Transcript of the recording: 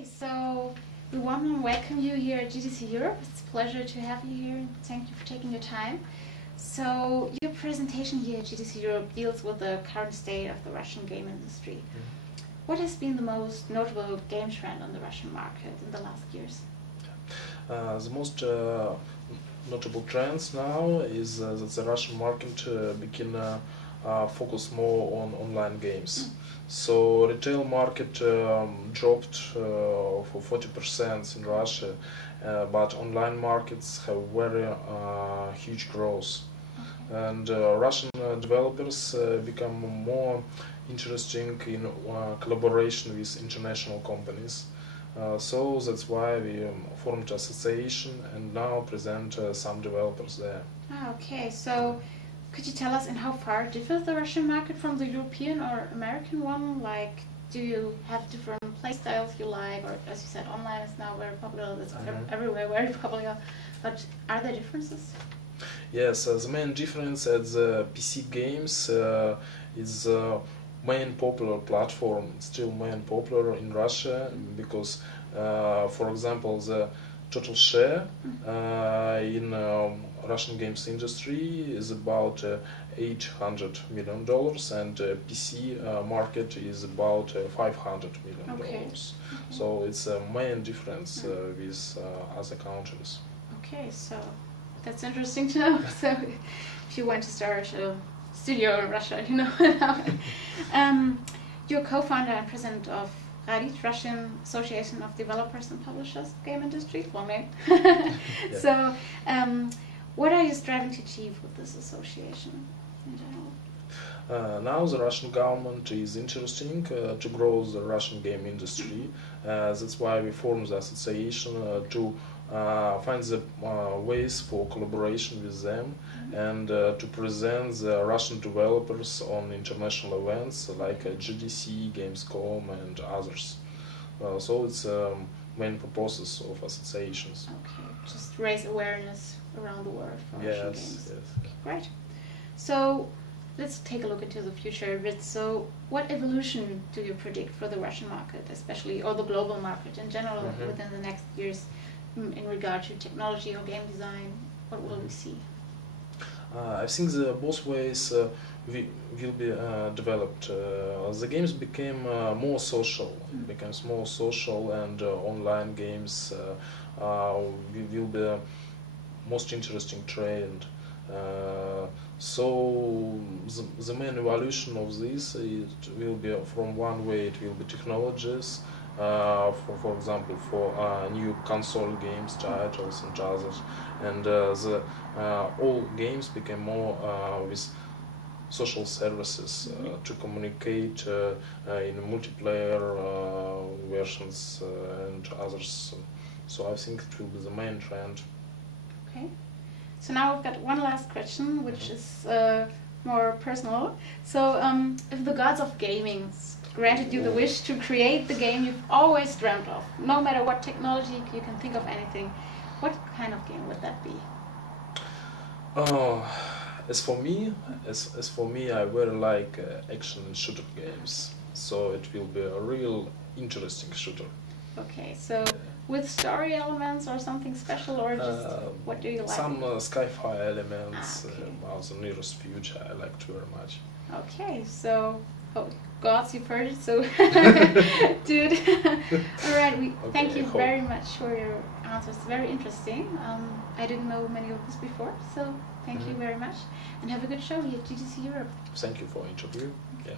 Okay, so we want to welcome you here at GDC Europe. It's a pleasure to have you here. Thank you for taking your time. So your presentation here at GDC Europe deals with the current state of the Russian game industry. What has been the most notable game trend on the Russian market in the last years? The most notable trends now is that the Russian market begin focus more on online games. So retail market dropped for 40% in Russia, but online markets have very huge growth. And Russian developers become more interesting in collaboration with international companies. So that's why we formed association and now present some developers there. Okay, so could you tell us in how far differs the Russian market from the European or American one? Like, do you have different play styles you like, or as you said, online is now very popular, it's everywhere very popular, but are there differences? Yes, the main difference at the PC games is main popular platform. It's still main popular in Russia because, for example, the total share in Russian games industry is about $800 million, and PC market is about $500 million. Okay. So it's a main difference with other countries. Okay, so that's interesting to know. So if you want to start a studio in Russia, you know. You're co-founder and president of RADIT, Russian Association of Developers and Publishers of Game Industry, long name. So what are you striving to achieve with this association in general? Now the Russian government is interesting to grow the Russian game industry. That's why we formed the association to find the ways for collaboration with them and to present the Russian developers on international events like GDC, Gamescom and others. So it's main purposes of associations. Okay, just raise awareness around the world for Russian games. Yes. Okay, great. So let's take a look into the future a bit. So what evolution do you predict for the Russian market, especially, or the global market in general, within the next years in regard to technology or game design? What will we see? I think both ways will be developed. The games became more social. It becomes more social, and online games will be the most interesting trend. So the main evolution of this, it will be from one way it will be technologies, for example, for new console games, titles and others, and all games became more with social services to communicate in multiplayer versions and others. So I think it will be the main trend. Okay. So now we've got one last question, which is more personal. So if the gods of gaming granted you the wish to create the game you've always dreamt of, no matter what technology you can think of anything, what kind of game would that be? As for me, I very like action and shooter games. So it will be a real interesting shooter. Okay, so with story elements or something special, or just what do you like? Some sci-fi elements about the nearest future I like very much. Okay, so gods, you've heard it, so dude. All right, thank you very much for your answers. Very interesting. I didn't know many of this before, so thank you very much, and have a good show here at GDC Europe. Thank you for the interview. Yeah.